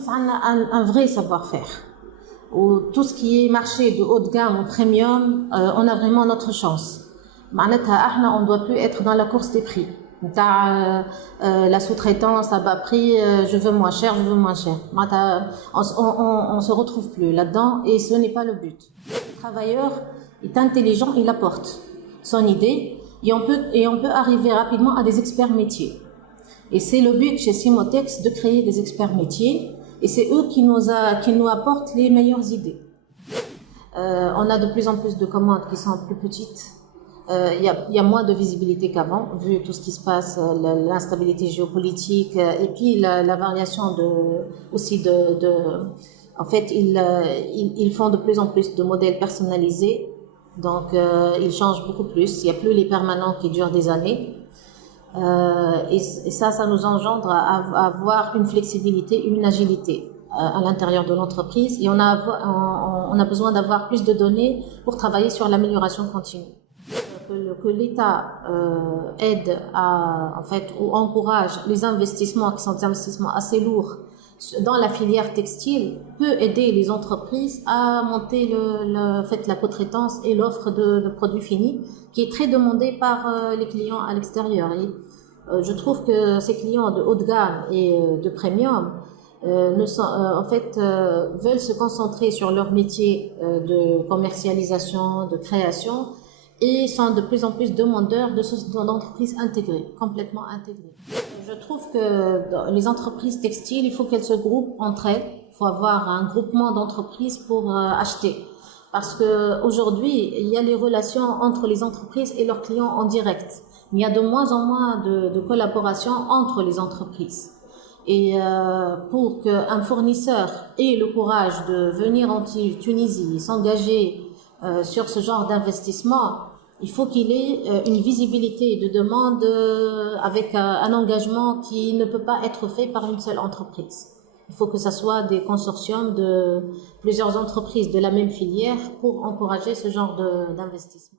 entreprise a un vrai savoir-faire. Ou tout ce qui est marché de haut de gamme ou premium, on a vraiment notre chance. معناتها on ne doit plus être dans la course des prix. La sous-traitance à bas prix, je veux moins cher, je veux moins cher. On se retrouve plus là-dedans et ce n'est pas le but. Le travailleur est intelligent, il apporte son idée et on peut arriver rapidement à des experts métiers. Et c'est le but chez Simotex de créer des experts métiers et c'est eux qui nous apportent les meilleures idées. On a de plus en plus de commandes qui sont plus petites. Il y a moins de visibilité qu'avant, vu tout ce qui se passe, l'instabilité géopolitique et puis la variation en fait, ils font de plus en plus de modèles personnalisés, donc ils changent beaucoup plus. Il n'y a plus les permanents qui durent des années. Et ça nous engendre à avoir une flexibilité, une agilité à l'intérieur de l'entreprise. Et on a besoin d'avoir plus de données pour travailler sur l'amélioration continue. Que l'État aide en fait, ou encourage les investissements qui sont des investissements assez lourds dans la filière textile peut aider les entreprises à monter la co-traitance et l'offre de produits finis qui est très demandée par les clients à l'extérieur. Je trouve que ces clients de haut de gamme et de premium veulent se concentrer sur leur métier de commercialisation, de création, et sont de plus en plus demandeurs d'entreprises intégrées, complètement intégrées. Je trouve que dans les entreprises textiles, il faut qu'elles se groupent entre elles. Il faut avoir un groupement d'entreprises pour acheter. Parce qu'aujourd'hui, il y a les relations entre les entreprises et leurs clients en direct. Mais il y a de moins en moins de collaboration entre les entreprises. Et pour qu'un fournisseur ait le courage de venir en Tunisie, s'engager sur ce genre d'investissement, il faut qu'il ait une visibilité de demande avec un engagement qui ne peut pas être fait par une seule entreprise. Il faut que ce soit des consortiums de plusieurs entreprises de la même filière pour encourager ce genre d'investissement.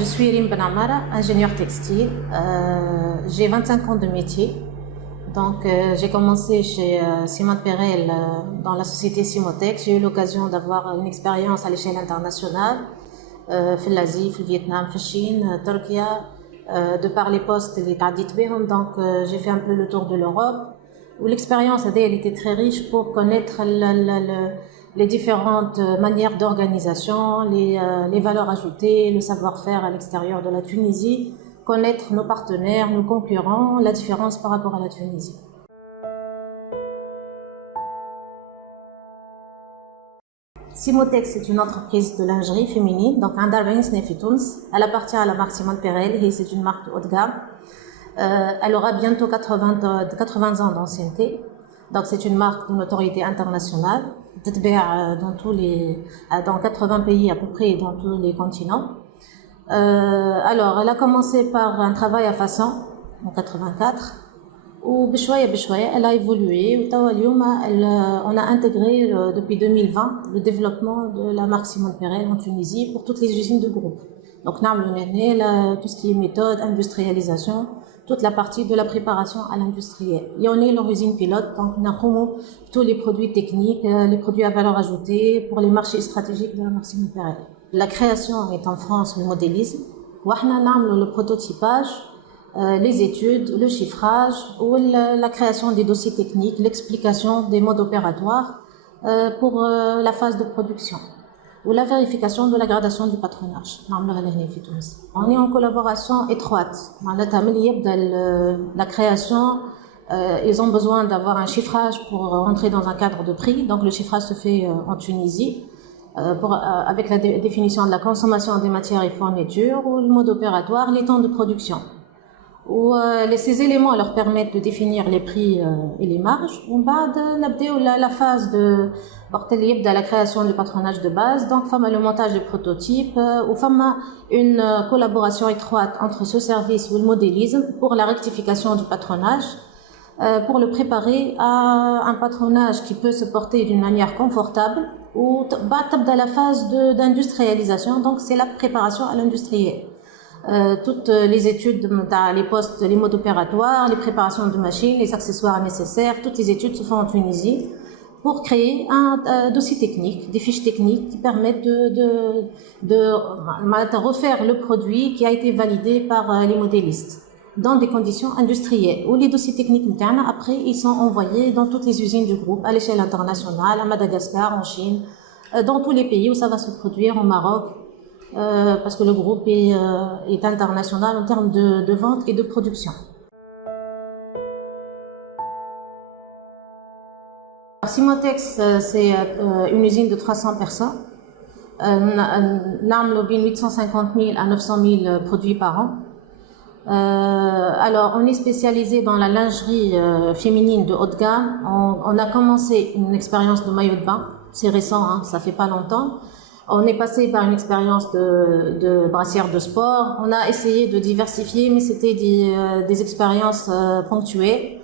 Je suis Rim Ben Amara, ingénieure textile. J'ai 25 ans de métier. Donc, j'ai commencé chez Simone Perel dans la société Simotex. J'ai eu l'occasion d'avoir une expérience à l'échelle internationale, في l'Asie, في Vietnam, في Chine, Turquie, de par les postes اللي تعديت بهم. Donc, j'ai fait un peu le tour de l'Europe. Où l'expérience elle était très riche pour connaître les différentes manières d'organisation, les valeurs ajoutées, le savoir-faire à l'extérieur de la Tunisie, connaître nos partenaires, nos concurrents, la différence par rapport à la Tunisie. Simotex est une entreprise de lingerie féminine, donc un d'Arbaïn Snefitouns. Elle appartient à la marque Simone Perel et c'est une marque de haut de gamme. Elle aura bientôt 80 ans d'ancienneté. Donc c'est une marque de notoriété internationale, dans 80 pays à peu près dans tous les continents. Alors elle a commencé par un travail à façon en 84 où elle a évolué. On a intégré depuis 2020 le développement de la marque Simone Perel en Tunisie pour toutes les usines de groupe. Donc tout ce qui est méthode, industrialisation, toute la partie de la préparation à l'industriel. Et on est leur usine pilote, donc on a tous les produits techniques, les produits à valeur ajoutée pour les marchés stratégiques de la marque Simone Perel. La création est en France le modélisme, le prototypage, les études, le chiffrage, ou la création des dossiers techniques, l'explication des modes opératoires pour la phase de production. Ou la vérification de la gradation du patronage. On est en collaboration étroite. La création, ils ont besoin d'avoir un chiffrage pour rentrer dans un cadre de prix. Donc le chiffrage se fait en Tunisie avec la définition de la consommation des matières et fournitures, ou le mode opératoire, les temps de production. Où ces éléments leur permettent de définir les prix et les marges. La phase de la création du patronage de base, donc le montage des prototypes, ou une collaboration étroite entre ce service ou le modélisme pour la rectification du patronage, pour le préparer à un patronage qui peut se porter d'une manière confortable وبعد تبدا la phase d'industrialisation, donc c'est la préparation à l'industriel. Toutes les études, les postes, les modes opératoires, les préparations de machines, les accessoires nécessaires, toutes les études se font en Tunisie pour créer un dossier technique, des fiches techniques qui permettent de refaire le produit qui a été validé par les modélistes dans des conditions industrielles. Où les dossiers techniques, après, ils sont envoyés dans toutes les usines du groupe, à l'échelle internationale, à Madagascar, en Chine, dans tous les pays où ça va se produire, au Maroc, parce que le groupe est international en termes de vente et de production. Simotex, c'est une usine de 300 personnes. Nous 850 000 à 900 000 produits par an. Alors, on est spécialisé dans la lingerie féminine de haut de gamme. On a commencé une expérience de maillot de bain. C'est récent, hein, ça fait pas longtemps. On est passé par une expérience de brassière de sport. On a essayé de diversifier, mais c'était des expériences ponctuelles.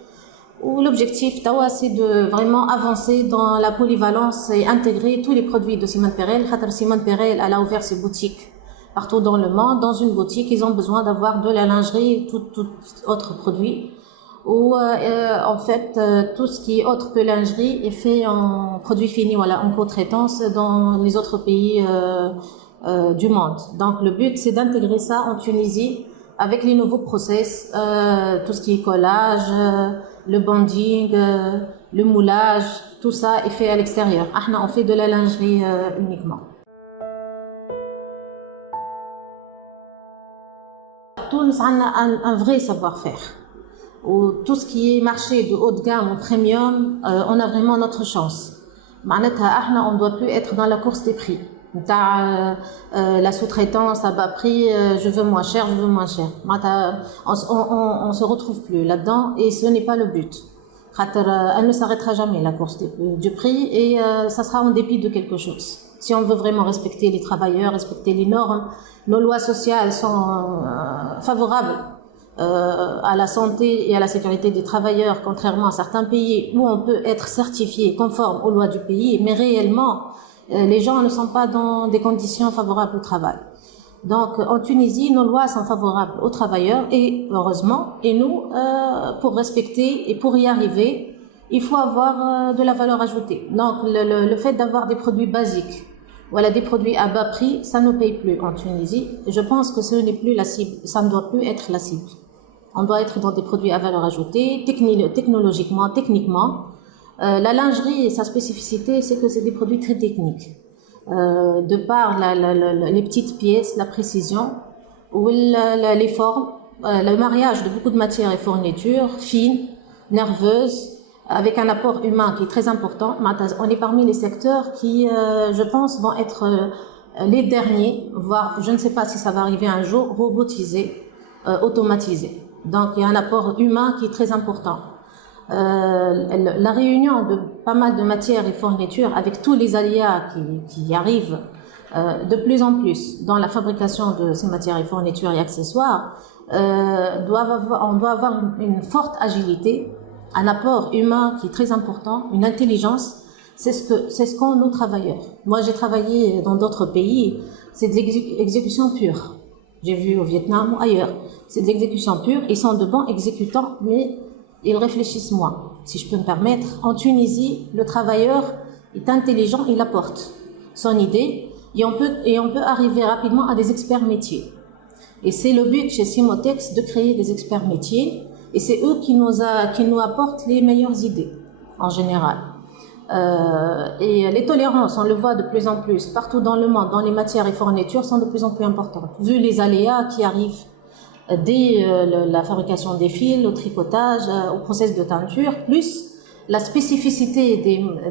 Où l'objectif, c'est de vraiment avancer dans la polyvalence et intégrer tous les produits de Simone Perel. Simone Perel, elle a ouvert ses boutiques partout dans le monde. Dans une boutique, ils ont besoin d'avoir de la lingerie et tout autre produit. Où en fait, tout ce qui est autre que lingerie est fait en produit fini, voilà, en co-traitance dans les autres pays du monde. Donc le but, c'est d'intégrer ça en Tunisie avec les nouveaux process, tout ce qui est collage, le bonding, le moulage, tout ça est fait à l'extérieur. On fait de la lingerie uniquement. Tunis a un vrai savoir-faire. Tout ce qui est marché de haut de gamme ou premium, on a vraiment notre chance. On ne doit plus être dans la course des prix. La sous-traitance à bas prix, je veux moins cher, je veux moins cher. On se retrouve plus là-dedans et ce n'est pas le but. Elle ne s'arrêtera jamais, la course du prix, et ça sera en dépit de quelque chose. Si on veut vraiment respecter les travailleurs, respecter les normes, nos lois sociales sont favorables à la santé et à la sécurité des travailleurs, contrairement à certains pays où on peut être certifié conforme aux lois du pays, mais réellement, les gens ne sont pas dans des conditions favorables au travail. Donc, en Tunisie, nos lois sont favorables aux travailleurs, et heureusement, et nous, pour respecter et pour y arriver, il faut avoir de la valeur ajoutée. Donc, le fait d'avoir des produits basiques, voilà, des produits à bas prix, ça ne paye plus en Tunisie. Je pense que ce n'est plus la cible, ça ne doit plus être la cible. On doit être dans des produits à valeur ajoutée, technologiquement, techniquement. La lingerie, sa spécificité, c'est que c'est des produits très techniques. De par les petites pièces, la précision, ou les formes, le mariage de beaucoup de matières et fournitures, fines, nerveuses, avec un apport humain qui est très important. On est parmi les secteurs qui, je pense, vont être les derniers, voire je ne sais pas si ça va arriver un jour, robotisés, automatisés. Donc il y a un apport humain qui est très important. La réunion de pas mal de matières et fournitures avec tous les aléas qui arrivent de plus en plus dans la fabrication de ces matières et fournitures et accessoires, on doit avoir une forte agilité, un apport humain qui est très important, une intelligence. C'est ce qu'ont nos travailleurs. Moi, j'ai travaillé dans d'autres pays, c'est de l'exécution pure. J'ai vu au Vietnam ou ailleurs. C'est de l'exécution pure. Ils sont de bons exécutants, mais ils réfléchissent moins, si je peux me permettre. En Tunisie, le travailleur est intelligent, il apporte son idée et on peut arriver rapidement à des experts métiers. Et c'est le but chez Simotex de créer des experts métiers, et c'est eux qui nous apportent les meilleures idées, en général. Et les tolérances, on le voit de plus en plus, partout dans le monde, dans les matières et fournitures, sont de plus en plus importantes. Vu les aléas qui arrivent dès la fabrication des fils, au tricotage, au process de teinture, plus la spécificité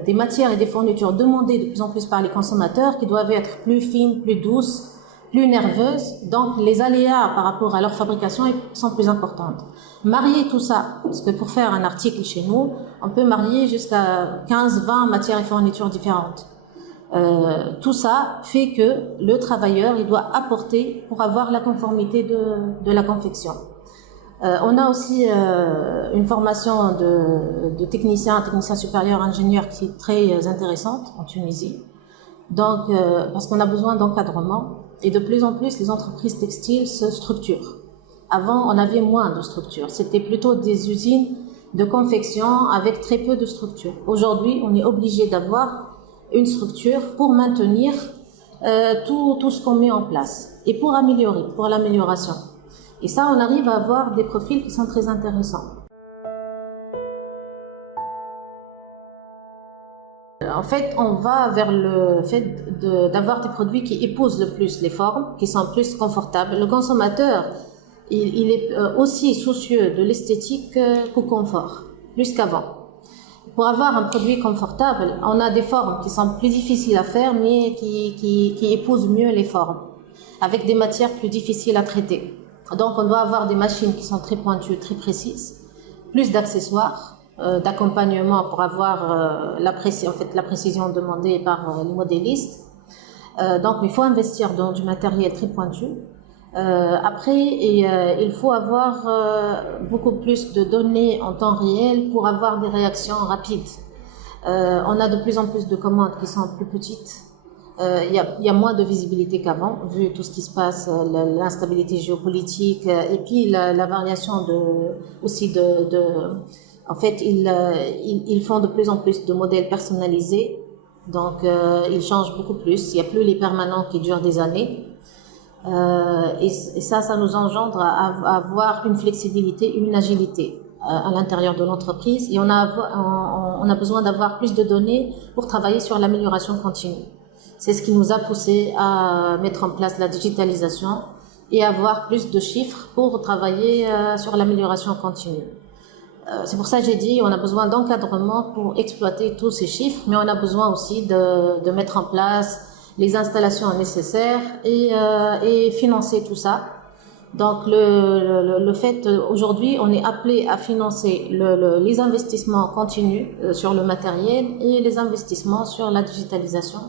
des matières et des fournitures demandées de plus en plus par les consommateurs, qui doivent être plus fines, plus douces, plus nerveuses. Donc les aléas par rapport à leur fabrication sont plus importantes. Marier tout ça, parce que pour faire un article chez nous, on peut marier jusqu'à 15-20 matières et fournitures différentes. Tout ça fait que le travailleur, il doit apporter pour avoir la conformité de la confection. On a aussi une formation de technicien supérieur, ingénieur qui est très intéressante en Tunisie. Donc, parce qu'on a besoin d'encadrement et de plus en plus, les entreprises textiles se structurent. Avant, on avait moins de structures. C'était plutôt des usines de confection avec très peu de structures. Aujourd'hui, on est obligé d'avoir une structure pour maintenir tout ce qu'on met en place et pour améliorer, pour l'amélioration. Et ça, on arrive à avoir des profils qui sont très intéressants. En fait, on va vers le fait d'avoir des produits qui épousent le plus les formes, qui sont plus confortables. Le consommateur, il est aussi soucieux de l'esthétique qu'au confort, plus qu'avant. Pour avoir un produit confortable, on a des formes qui sont plus difficiles à faire, mais qui épousent mieux les formes, avec des matières plus difficiles à traiter. Donc, on doit avoir des machines qui sont très pointues, très précises, plus d'accessoires, d'accompagnement pour avoir la précision demandée par les modélistes. Donc, il faut investir dans du matériel très pointu. Après, il faut avoir beaucoup plus de données en temps réel pour avoir des réactions rapides. On a de plus en plus de commandes qui sont plus petites. Il y a moins de visibilité qu'avant, vu tout ce qui se passe, l'instabilité géopolitique, et puis la variation en fait, ils font de plus en plus de modèles personnalisés, donc ils changent beaucoup plus. Il n'y a plus les permanents qui durent des années. Et ça nous engendre à avoir une flexibilité, une agilité à l'intérieur de l'entreprise. Et on a besoin d'avoir plus de données pour travailler sur l'amélioration continue. C'est ce qui nous a poussé à mettre en place la digitalisation et avoir plus de chiffres pour travailler sur l'amélioration continue. C'est pour ça que j'ai dit on a besoin d'encadrement pour exploiter tous ces chiffres, mais on a besoin aussi de mettre en place les installations nécessaires et financer tout ça. Donc le fait, aujourd'hui, on est appelé à financer les investissements continus sur le matériel et les investissements sur la digitalisation.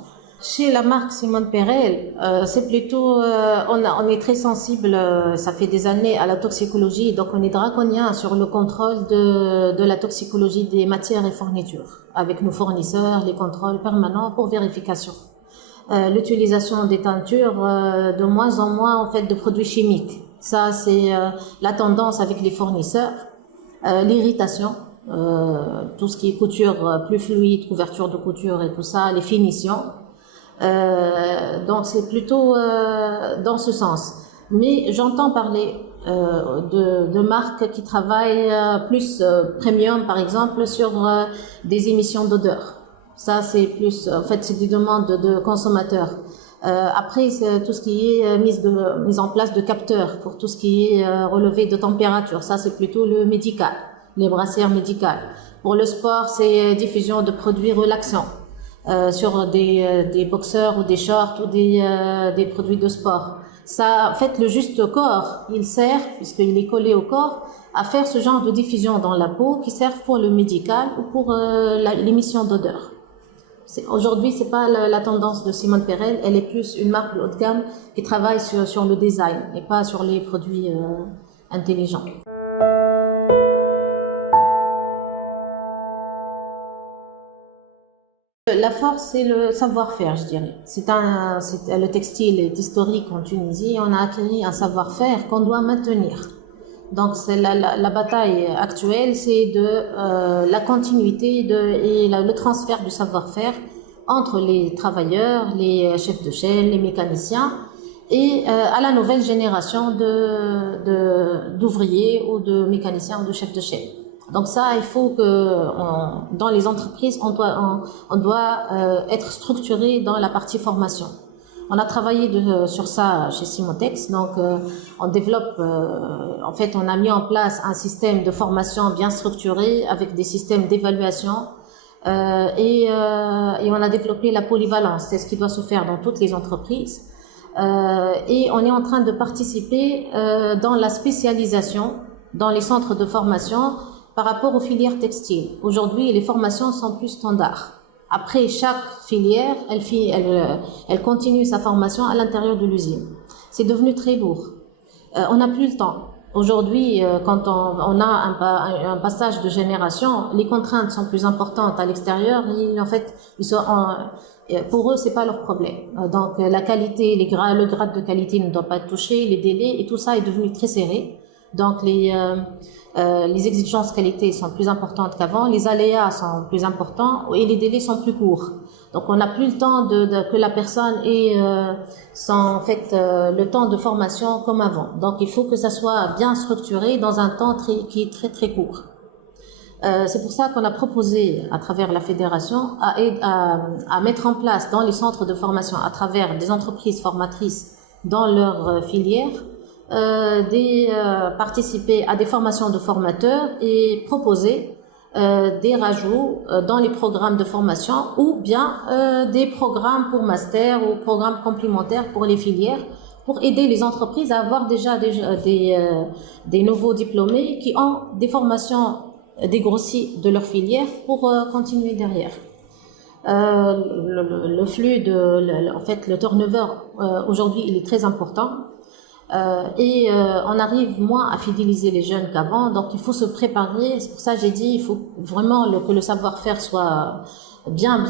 Chez la marque Simone Perel, c'est plutôt, on est très sensible, ça fait des années, à la toxicologie, donc on est draconien sur le contrôle de la toxicologie des matières et fournitures, avec nos fournisseurs, les contrôles permanents pour vérification. L'utilisation des teintures, de moins en moins en fait de produits chimiques. Ça, c'est la tendance avec les fournisseurs. L'irritation, tout ce qui est couture plus fluide, couverture de couture et tout ça, les finitions. Donc c'est plutôt dans ce sens. Mais j'entends parler de marques qui travaillent plus premium, par exemple, sur des émissions d'odeur. Ça, c'est plus, en fait, c'est des demandes de consommateurs. Après, c'est tout ce qui est mise en place de capteurs pour tout ce qui est relevé de température. Ça, c'est plutôt le médical, les brassières médicales. Pour le sport, c'est diffusion de produits relaxants. Sur des boxeurs ou des shorts ou des produits de sport. Ça, en fait, le juste corps, il sert, puisqu'il est collé au corps, à faire ce genre de diffusion dans la peau qui servent pour le médical ou pour l'émission d'odeur. Aujourd'hui, c'est pas la tendance de Simone Perel, elle est plus une marque haut de gamme qui travaille sur le design et pas sur les produits intelligents. La force, c'est le savoir-faire, je dirais. Le textile est historique en Tunisie. On a acquis un savoir-faire qu'on doit maintenir. Donc, c'est la bataille actuelle, c'est de la continuité et le transfert du savoir-faire entre les travailleurs, les chefs de chaîne, les mécaniciens et à la nouvelle génération d'ouvriers ou de mécaniciens ou de chefs de chaîne. Donc ça, il faut que dans les entreprises, on doit être structuré dans la partie formation. On a travaillé sur ça chez Simotex, donc on développe, en fait, on a mis en place un système de formation bien structuré avec des systèmes d'évaluation et on a développé la polyvalence. C'est ce qui doit se faire dans toutes les entreprises. Et on est en train de participer dans la spécialisation dans les centres de formation par rapport aux filières textiles. Aujourd'hui, les formations sont plus standards. Après, chaque filière, elle continue sa formation à l'intérieur de l'usine. C'est devenu très lourd. On n'a plus le temps. Aujourd'hui, quand on a un passage de génération, les contraintes sont plus importantes à l'extérieur. En fait, Et pour eux, c'est pas leur problème. Donc la qualité, le grade de qualité ne doit pas être touché, les délais et tout ça est devenu très serré. Donc les exigences qualité sont plus importantes qu'avant, les aléas sont plus importants et les délais sont plus courts. Donc on n'a plus le temps que la personne ait le temps de formation comme avant. Donc il faut que ça soit bien structuré dans un temps qui est très très court. C'est pour ça qu'on a proposé à travers la fédération à mettre en place dans les centres de formation à travers des entreprises formatrices dans leur filière participer à des formations de formateurs et proposer des rajouts dans les programmes de formation ou bien des programmes pour master ou programmes complémentaires pour les filières pour aider les entreprises à avoir déjà des nouveaux diplômés qui ont des formations dégrossies de leur filière pour continuer derrière. Le flux le turnover aujourd'hui il est très important. On arrive moins à fidéliser les jeunes qu'avant, donc il faut se préparer. C'est pour ça que j'ai dit il faut vraiment que le savoir-faire soit bien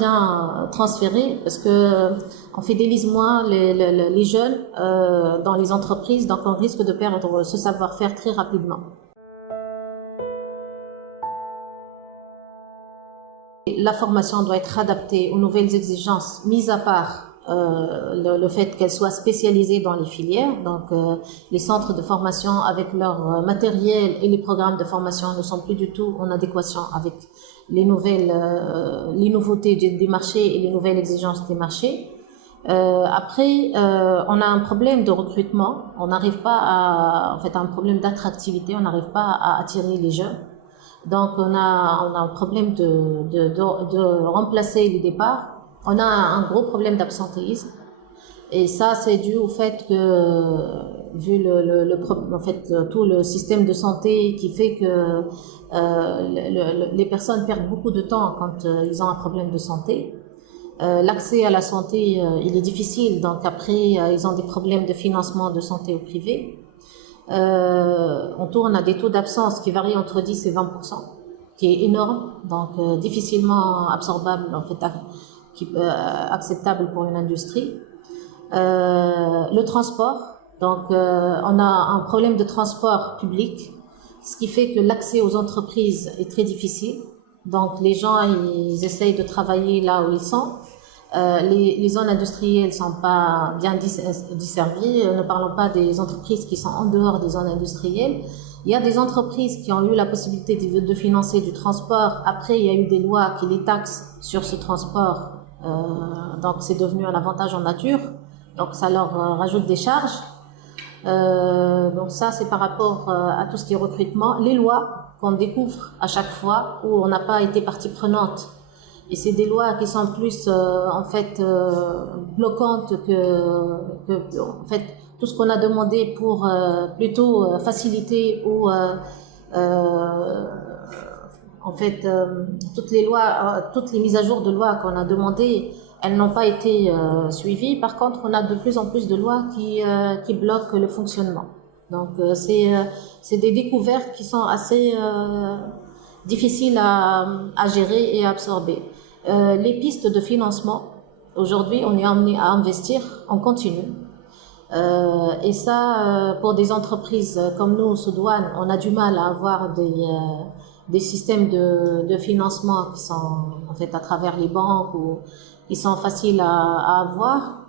transféré, parce que on fidélise moins les jeunes dans les entreprises, donc on risque de perdre ce savoir-faire très rapidement. La formation doit être adaptée aux nouvelles exigences, mis à part le fait qu'elle soit spécialisée dans les filières. Donc les centres de formation avec leur matériel et les programmes de formation ne sont plus du tout en adéquation avec les nouveautés des marchés et les nouvelles exigences des marchés. Après, on a un problème de recrutement, on n'arrive pas un problème d'attractivité, on n'arrive pas à attirer les jeunes. Donc on a un problème de remplacer les départs. On a un gros problème d'absentéisme et ça c'est dû au fait que vu tout le système de santé qui fait que les personnes perdent beaucoup de temps quand ils ont un problème de santé. L'accès à la santé il est difficile, donc après ils ont des problèmes de financement de santé au privé. On tourne à des taux d'absence qui varient entre 10 et 20%, qui est énorme, donc difficilement absorbable acceptable pour une industrie. Le transport, donc on a un problème de transport public, ce qui fait que l'accès aux entreprises est très difficile. Donc les gens ils essayent de travailler là où ils sont. Les zones industrielles sont pas bien desservies, ne parlons pas des entreprises qui sont en dehors des zones industrielles. Il y a des entreprises qui ont eu la possibilité de financer du transport. Après, il y a eu des lois qui les taxent sur ce transport. Donc, c'est devenu un avantage en nature. Donc, ça leur rajoute des charges. Donc, ça, c'est par rapport à tout ce qui est recrutement. Les lois qu'on découvre à chaque fois où on n'a pas été partie prenante. Et c'est des lois qui sont plus bloquantes que tout ce qu'on a demandé pour plutôt faciliter ou toutes les lois, toutes les mises à jour de lois qu'on a demandées, elles n'ont pas été suivies. Par contre, on a de plus en plus de lois qui bloquent le fonctionnement. Donc c'est des découvertes qui sont assez difficiles à gérer et à absorber. Les pistes de financement, aujourd'hui, on est amené à investir en continu. Et ça, pour des entreprises comme nous, Soudouane, on a du mal à avoir des systèmes de financement qui sont en fait à travers les banques ou qui sont faciles à avoir.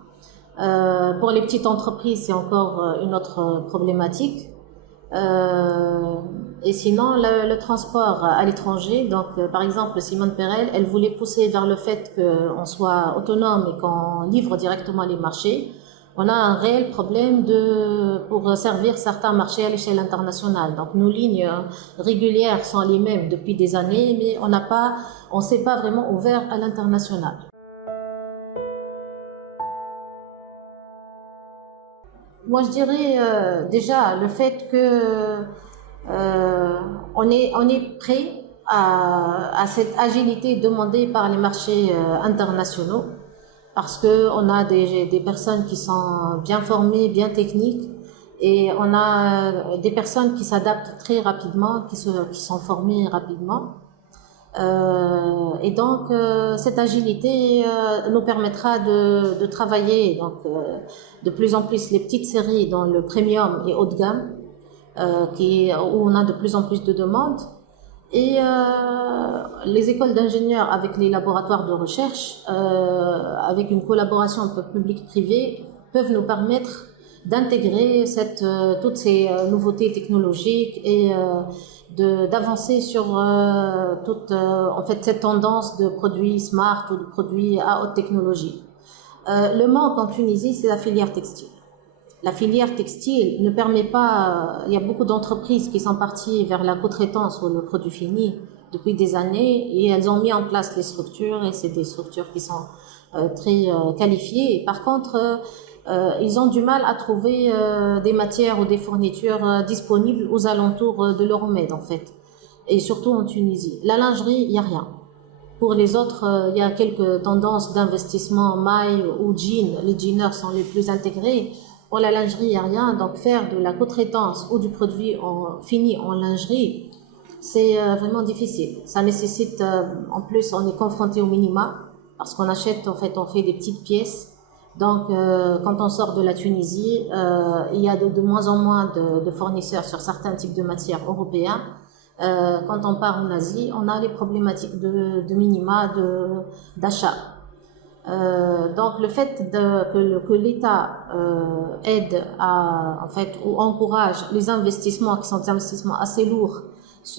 Pour les petites entreprises, c'est encore une autre problématique. Et sinon, le transport à l'étranger, donc par exemple Simone Perel, elle voulait pousser vers le fait qu'on soit autonome et qu'on livre directement les marchés. On a un réel problème pour servir certains marchés à l'échelle internationale. Donc nos lignes régulières sont les mêmes depuis des années, mais on s'est pas vraiment ouvert à l'international. Moi, je dirais déjà le fait que on est prêt à cette agilité demandée par les marchés internationaux, parce que on a des personnes qui sont bien formées, bien techniques, et on a des personnes qui s'adaptent très rapidement, qui sont formées rapidement. Et donc, cette agilité nous permettra de travailler donc, de plus en plus les petites séries dans le premium et haut de gamme, où on a de plus en plus de demandes. Et les écoles d'ingénieurs avec les laboratoires de recherche, avec une collaboration un peu publique-privée, peuvent nous permettre d'intégrer toutes ces nouveautés technologiques et d'avancer sur toute en fait cette tendance de produits smart ou de produits à haute technologie. Le manque en Tunisie, c'est la filière textile. La filière textile ne permet pas, il y a beaucoup d'entreprises qui sont parties vers la co-traitance ou le produit fini depuis des années et elles ont mis en place les structures et c'est des structures qui sont très qualifiées. Et par contre, ils ont du mal à trouver des matières ou des fournitures disponibles aux alentours de l'Euromed en fait, et surtout en Tunisie. La lingerie, il n'y a rien. Pour les autres, il y a quelques tendances d'investissement maille ou jean. Les jeaners sont les plus intégrés. Pour la lingerie, il n'y a rien. Donc, faire de la co-traitance ou du produit fini en lingerie, c'est vraiment difficile. Ça nécessite, en plus, on est confronté au minima parce qu'on achète, en fait, on fait des petites pièces. Donc, quand on sort de la Tunisie, il y a de moins en moins de fournisseurs sur certains types de matières européens. Quand on part en Asie, on a les problématiques de minima d'achat. Donc le fait que l'État aide en fait ou encourage les investissements qui sont des investissements assez lourds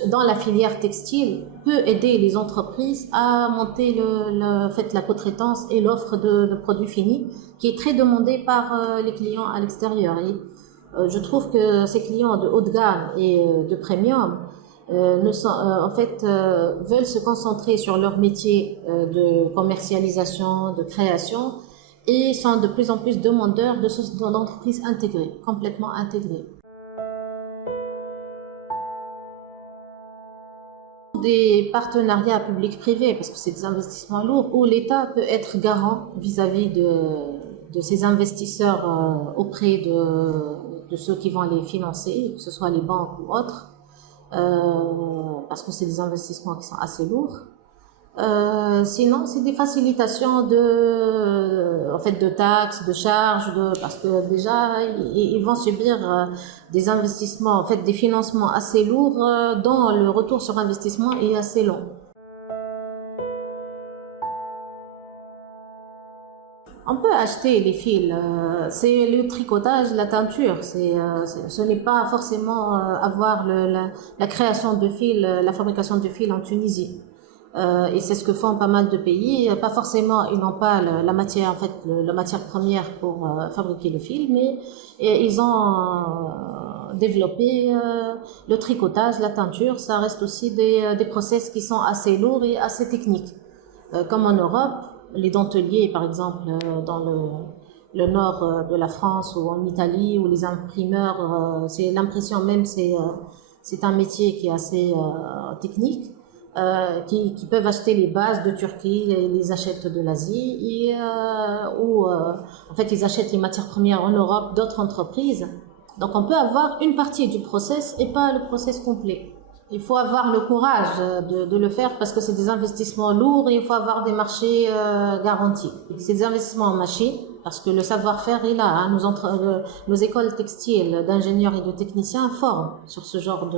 dans la filière textile peut aider les entreprises à monter la co-traitance et l'offre de produits finis qui est très demandée par les clients à l'extérieur. Et je trouve que ces clients de haut de gamme et de premium en fait, veulent se concentrer sur leur métier de commercialisation, de création, et sont de plus en plus demandeurs d'entreprises intégrées, complètement intégrées. Des partenariats publics-privés, parce que c'est des investissements lourds, où l'État peut être garant vis-à-vis de ces investisseurs auprès de ceux qui vont les financer, que ce soit les banques ou autres. Parce que c'est des investissements qui sont assez lourds. Sinon, c'est des facilitations en fait, de taxes, de charges, parce que déjà, ils vont subir des investissements, en fait, des financements assez lourds, dont le retour sur investissement est assez long. On peut acheter les fils, c'est le tricotage, la teinture, ce n'est pas forcément avoir la création de fils, la fabrication de fils en Tunisie. Et c'est ce que font pas mal de pays. Pas forcément, ils n'ont pas la matière, en fait, la matière première pour fabriquer le fil, mais ils ont développé le tricotage, la teinture. Ça reste aussi des process qui sont assez lourds et assez techniques. Comme en Europe, les denteliers, par exemple, dans le nord de la France ou en Italie, ou les imprimeurs, c'est l'impression même, c'est un métier qui est assez technique. Qui peuvent acheter les bases de Turquie et les achètent de l'Asie ou en fait ils achètent les matières premières en Europe d'autres entreprises. Donc on peut avoir une partie du process et pas le process complet. Il faut avoir le courage de le faire parce que c'est des investissements lourds et il faut avoir des marchés garantis. C'est des investissements en machines parce que le savoir-faire est là. Hein. Nos écoles textiles d'ingénieurs et de techniciens forment sur ce genre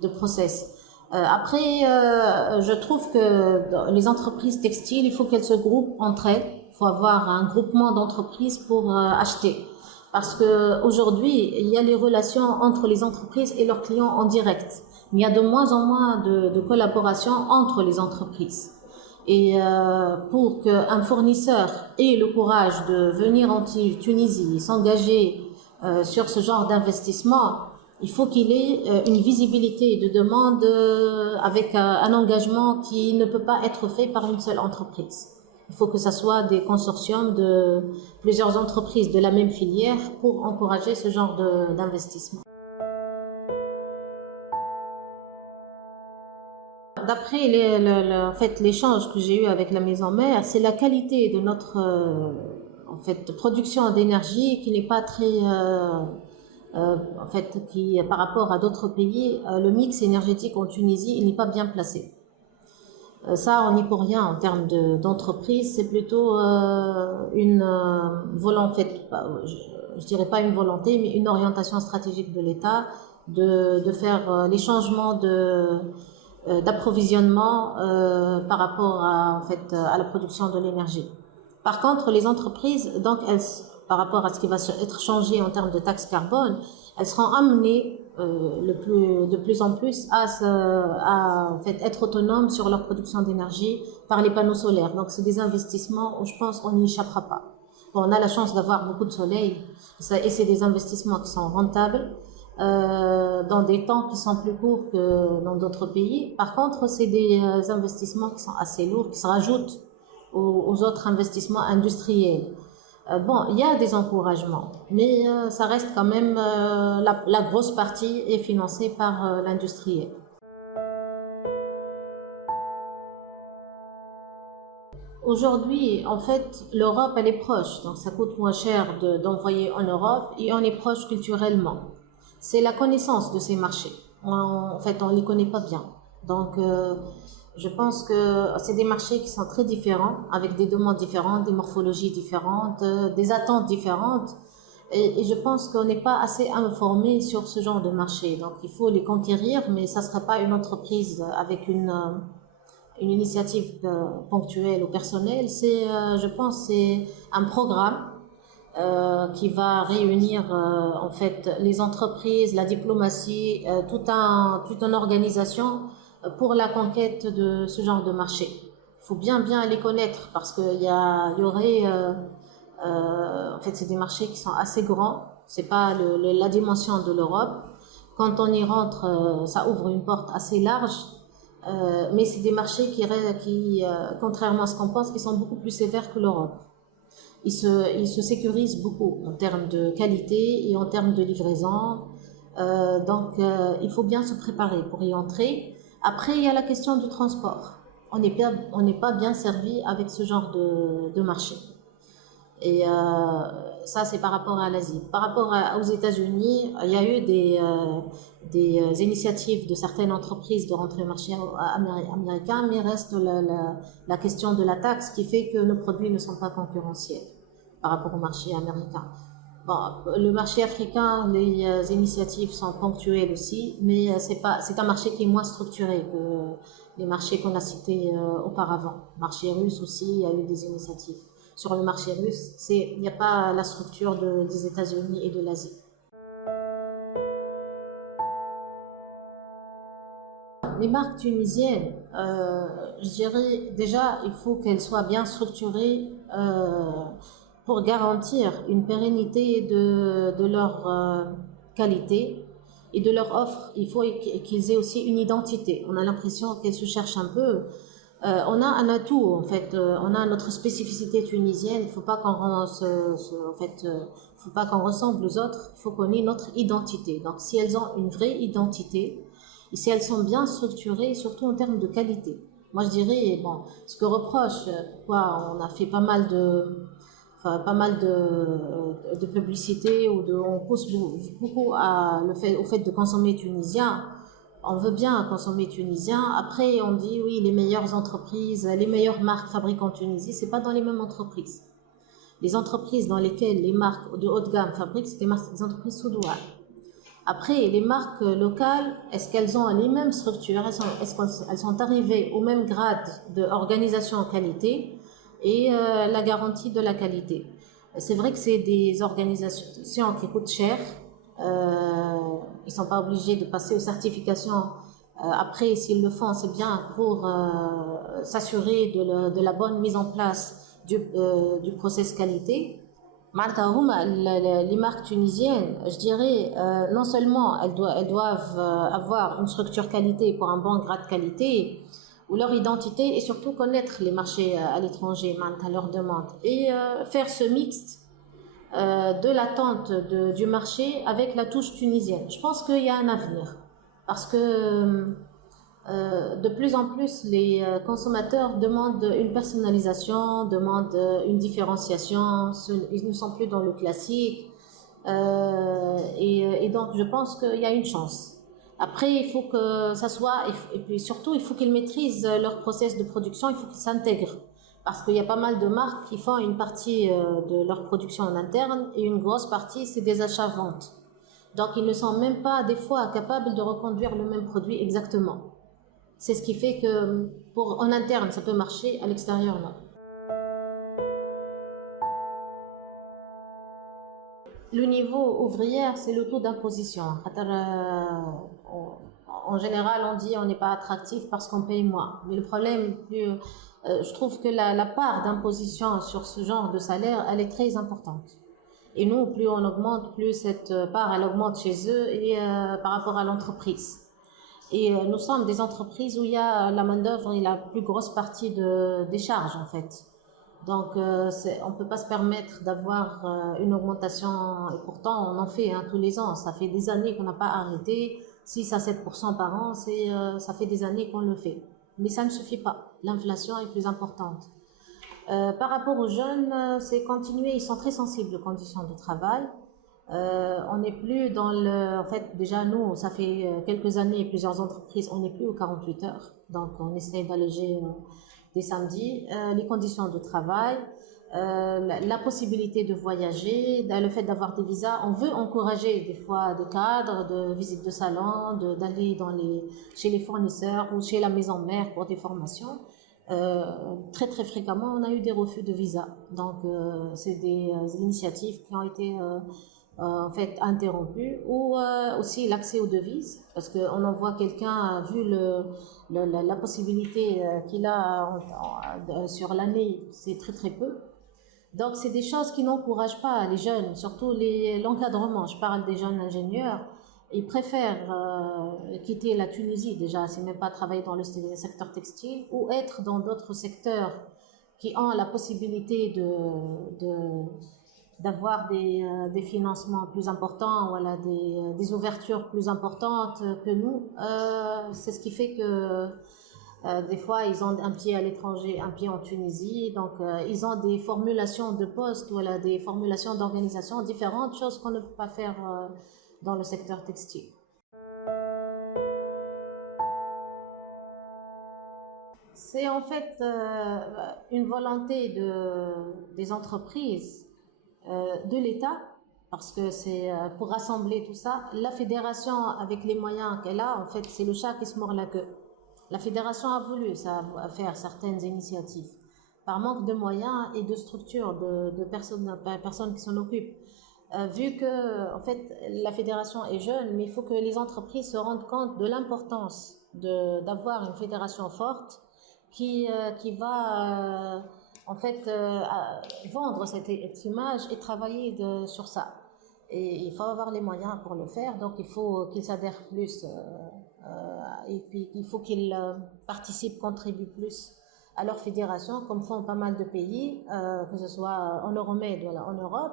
de process. Après, je trouve que dans les entreprises textiles, il faut qu'elles se groupent entre elles. Il faut avoir un groupement d'entreprises pour acheter. Parce que aujourd'hui, il y a les relations entre les entreprises et leurs clients en direct. Mais il y a de moins en moins de collaboration entre les entreprises. Et pour qu'un fournisseur ait le courage de venir en Tunisie, s'engager sur ce genre d'investissement, il faut qu'il ait une visibilité de demande avec un engagement qui ne peut pas être fait par une seule entreprise. Il faut que ce soit des consortiums de plusieurs entreprises de la même filière pour encourager ce genre d'investissement. D'après en fait, l'échange que j'ai eu avec la maison mère, c'est la qualité de notre en fait, production d'énergie qui n'est pas très... en fait, par rapport à d'autres pays, le mix énergétique en Tunisie, il n'est pas bien placé. Ça, on n'y peut rien en termes d'entreprise. C'est plutôt une volonté, je dirais pas une volonté, mais une orientation stratégique de l'État de faire les changements d'approvisionnement par rapport à, en fait, à la production de l'énergie. Par contre, les entreprises, donc, elles, par rapport à ce qui va être changé en termes de taxe carbone, elles seront amenées de plus en plus à en fait, être autonomes sur leur production d'énergie par les panneaux solaires. Donc, c'est des investissements où je pense qu'on n'y échappera pas. Bon, on a la chance d'avoir beaucoup de soleil et c'est des investissements qui sont rentables dans des temps qui sont plus courts que dans d'autres pays. Par contre, c'est des investissements qui sont assez lourds, qui se rajoutent aux autres investissements industriels. Bon, il y a des encouragements, mais ça reste quand même la grosse partie est financée par l'industriel. Aujourd'hui, en fait, l'Europe, elle est proche, donc ça coûte moins cher d'envoyer en Europe et on est proche culturellement. C'est la connaissance de ces marchés. En fait, on les connaît pas bien. Donc, je pense que c'est des marchés qui sont très différents, avec des demandes différentes, des morphologies différentes, des attentes différentes. Et je pense qu'on n'est pas assez informé sur ce genre de marché. Donc, il faut les conquérir, mais ça ne sera pas une entreprise avec une initiative ponctuelle ou personnelle. C'est, je pense, c'est un programme qui va réunir en fait les entreprises, la diplomatie, toute une organisation pour la conquête de ce genre de marché. Il faut bien les connaître parce qu'il y aurait en fait c'est des marchés qui sont assez grands. C'est pas la dimension de l'Europe. Quand on y rentre, ça ouvre une porte assez large. Mais c'est des marchés qui contrairement à ce qu'on pense, qui sont beaucoup plus sévères que l'Europe. Ils se sécurisent beaucoup en termes de qualité et en termes de livraison. Donc, il faut bien se préparer pour y entrer. Après, il y a la question du transport. On n'est pas bien servi avec ce genre de marché. Et ça, c'est par rapport à l'Asie. Par rapport aux États-Unis, il y a eu des initiatives de certaines entreprises de rentrer au marché américain, mais reste la question de la taxe qui fait que nos produits ne sont pas concurrentiels par rapport au marché américain. Bon, le marché africain, les initiatives sont ponctuelles aussi, mais c'est un marché qui est moins structuré que les marchés qu'on a cités auparavant. Le marché russe aussi, il y a eu des initiatives. Sur le marché russe, il n'y a pas la structure des États-Unis et de l'Asie. Les marques tunisiennes, je dirais déjà, il faut qu'elles soient bien structurées pour garantir une pérennité de leur qualité et de leur offre. Il faut qu'ils aient aussi une identité. On a l'impression qu'elles se cherchent un peu. On a un atout en fait, on a notre spécificité tunisienne. Il faut pas faut pas qu'on ressemble aux autres. Il faut qu'on ait notre identité. Donc, si elles ont une vraie identité et si elles sont bien structurées, surtout en termes de qualité. Moi, je dirais bon, ce que reproche, pourquoi on a fait pas mal de publicité on pousse beaucoup au fait de consommer tunisien. On veut bien consommer tunisien. Après, on dit oui, les meilleures entreprises, les meilleures marques fabriquent en Tunisie. C'est pas dans les mêmes entreprises. Les entreprises dans lesquelles les marques de haut de gamme fabriquent, c'est des entreprises sous douane. Après, les marques locales, est-ce qu'elles ont les mêmes structures? Est-ce qu'elles sont arrivées au même grade d'organisation en qualité et la garantie de la qualité? C'est vrai que c'est des organisations qui coûtent cher. Ils sont pas obligés de passer aux certifications. Après, s'ils le font, c'est bien pour s'assurer de la bonne mise en place du process qualité. Les marques tunisiennes, je dirais, non seulement elles doivent avoir une structure qualité pour un bon grade de qualité, ou leur identité, et surtout connaître les marchés à l'étranger, à leur demande, et faire ce mixte de l'attente du marché avec la touche tunisienne. Je pense qu'il y a un avenir parce que de plus en plus les consommateurs demandent une personnalisation, demandent une différenciation, ils ne sont plus dans le classique et donc je pense qu'il y a une chance. Après, il faut que ça soit, et puis surtout, il faut qu'ils maîtrisent leur process de production, il faut qu'ils s'intègrent. Parce qu'il y a pas mal de marques qui font une partie de leur production en interne et une grosse partie, c'est des achats-ventes. Donc, ils ne sont même pas, des fois, capables de reconduire le même produit exactement. C'est ce qui fait que, en interne, ça peut marcher, à l'extérieur, non. Le niveau ouvrière, c'est le taux d'imposition. En général, on dit on n'est pas attractif parce qu'on paye moins. Mais le problème, je trouve que la part d'imposition sur ce genre de salaire, elle est très importante. Et nous, plus on augmente, plus cette part, elle augmente chez eux et par rapport à l'entreprise. Et nous sommes des entreprises où il y a la main-d'œuvre et la plus grosse partie des charges, en fait. Donc, on peut pas se permettre d'avoir une augmentation. Et pourtant, on en fait tous les ans. Ça fait des années qu'on n'a pas arrêté. 6 à 7% par an, ça fait des années qu'on le fait. Mais ça ne suffit pas. L'inflation est plus importante. Par rapport aux jeunes, c'est continuer. Ils sont très sensibles aux conditions de travail. On n'est plus en fait, déjà nous, ça fait quelques années, plusieurs entreprises, on n'est plus aux 48 heures. Donc, on essaie d'alléger des samedis, les conditions de travail, la possibilité de voyager, le fait d'avoir des visas. On veut encourager des fois des cadres de visite de salon, d'aller chez les fournisseurs ou chez la maison mère pour des formations. Très très fréquemment, on a eu des refus de visa. Donc, c'est des initiatives qui ont été en fait interrompu ou aussi l'accès aux devises parce que on envoie quelqu'un vu la possibilité qu'il a sur l'année, c'est très très peu. Donc c'est des choses qui n'encouragent pas les jeunes, surtout l'encadrement. Je parle des jeunes ingénieurs. Ils préfèrent quitter la Tunisie déjà, c'est même pas travailler dans le secteur textile ou être dans d'autres secteurs qui ont la possibilité d'avoir des financements plus importants, voilà, des ouvertures plus importantes que nous. C'est ce qui fait que des fois, ils ont un pied à l'étranger, un pied en Tunisie. Donc, ils ont des formulations de postes, voilà, des formulations d'organisation différentes, choses qu'on ne peut pas faire dans le secteur textile. C'est en fait une volonté des entreprises, de l'État, parce que c'est pour rassembler tout ça. La fédération, avec les moyens qu'elle a, en fait, c'est le chat qui se mord la queue. La fédération a voulu faire certaines initiatives. Par manque de moyens et de structures, de personnes qui s'en occupent. Vu que, en fait, la fédération est jeune, mais il faut que les entreprises se rendent compte de l'importance d'avoir une fédération forte qui va en fait vendre cette image et travailler sur ça. Et il faut avoir les moyens pour le faire, donc il faut qu'ils s'adhèrent plus et puis il faut qu'ils participent, contribuent plus à leur fédération, comme font pas mal de pays, que ce soit en Euromed, voilà, en Europe,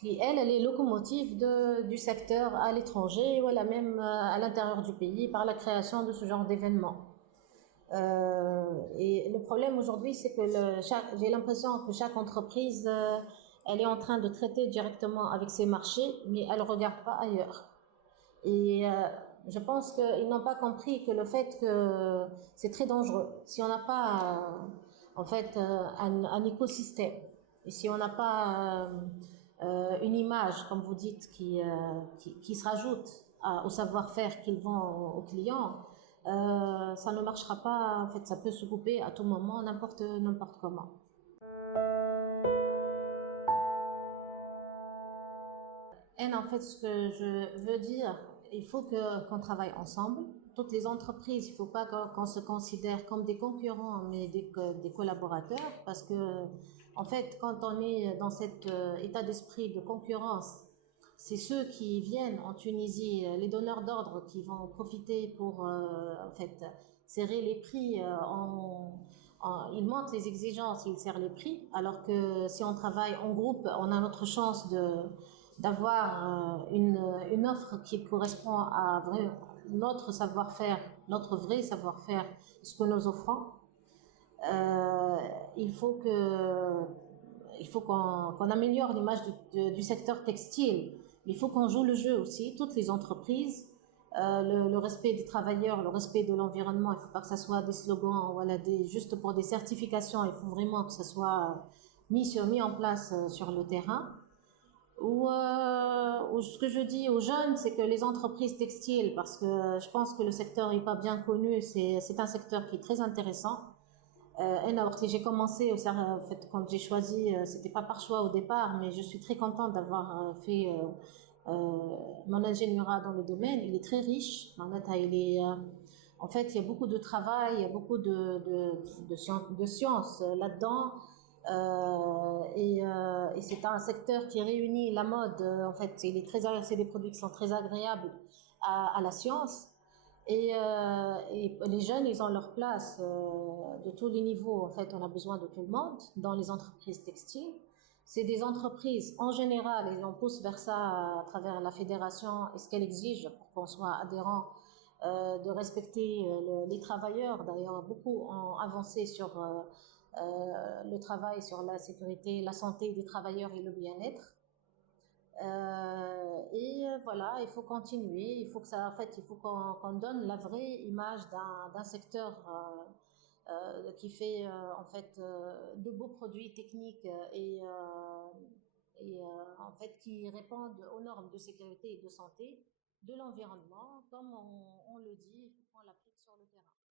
qui elle est locomotive du secteur à l'étranger, voilà, même à l'intérieur du pays, par la création de ce genre d'événements. Et le problème aujourd'hui, c'est que j'ai l'impression que chaque entreprise, elle est en train de traiter directement avec ses marchés, mais elle ne regarde pas ailleurs. Et je pense qu'ils n'ont pas compris que le fait que c'est très dangereux. Si on n'a pas, en fait, un écosystème, et si on n'a pas une image, comme vous dites, qui se rajoute au savoir-faire qu'ils vendent aux clients, ça ne marchera pas. En fait, ça peut se couper à tout moment, n'importe comment. Et en fait, ce que je veux dire, il faut qu'on travaille ensemble. Toutes les entreprises, il ne faut pas qu'on se considère comme des concurrents, mais des collaborateurs, parce que, en fait, quand on est dans cet état d'esprit de concurrence, c'est ceux qui viennent en Tunisie, les donneurs d'ordre, qui vont profiter pour, en fait, serrer les prix. Ils montent les exigences, ils serrent les prix, alors que si on travaille en groupe, on a notre chance d'avoir une offre qui correspond à notre savoir-faire, notre vrai savoir-faire, ce que nous offrons. Euh, il faut qu'on améliore l'image du secteur textile. Il faut qu'on joue le jeu aussi, toutes les entreprises, le respect des travailleurs, le respect de l'environnement. Il ne faut pas que ça soit des slogans, voilà, juste pour des certifications. Il faut vraiment que ça soit mis en place sur le terrain. Ou ce que je dis aux jeunes, c'est que les entreprises textiles, parce que je pense que le secteur n'est pas bien connu, c'est un secteur qui est très intéressant. Alors que j'ai commencé, en fait, quand j'ai choisi, c'était pas par choix au départ, mais je suis très contente d'avoir fait mon ingénierat dans le domaine. Il est très riche. En fait, il y a beaucoup de travail, il y a beaucoup de sciences là-dedans. Et c'est un secteur qui réunit la mode. En fait, c'est des produits qui sont très agréables à la science. Et les jeunes, ils ont leur place de tous les niveaux. En fait, on a besoin de tout le monde dans les entreprises textiles. C'est des entreprises, en général, et on pousse vers ça à travers la fédération et ce qu'elle exige pour qu'on soit adhérent, de respecter les travailleurs. D'ailleurs, beaucoup ont avancé sur le travail, sur la sécurité, la santé des travailleurs et le bien-être. Voilà, il faut continuer. Il faut que ça, en fait, il faut qu'on donne la vraie image d'un secteur qui fait en fait de beaux produits techniques en fait qui répondent aux normes de sécurité et de santé de l'environnement, comme on le dit, il faut qu'on l'applique sur le terrain.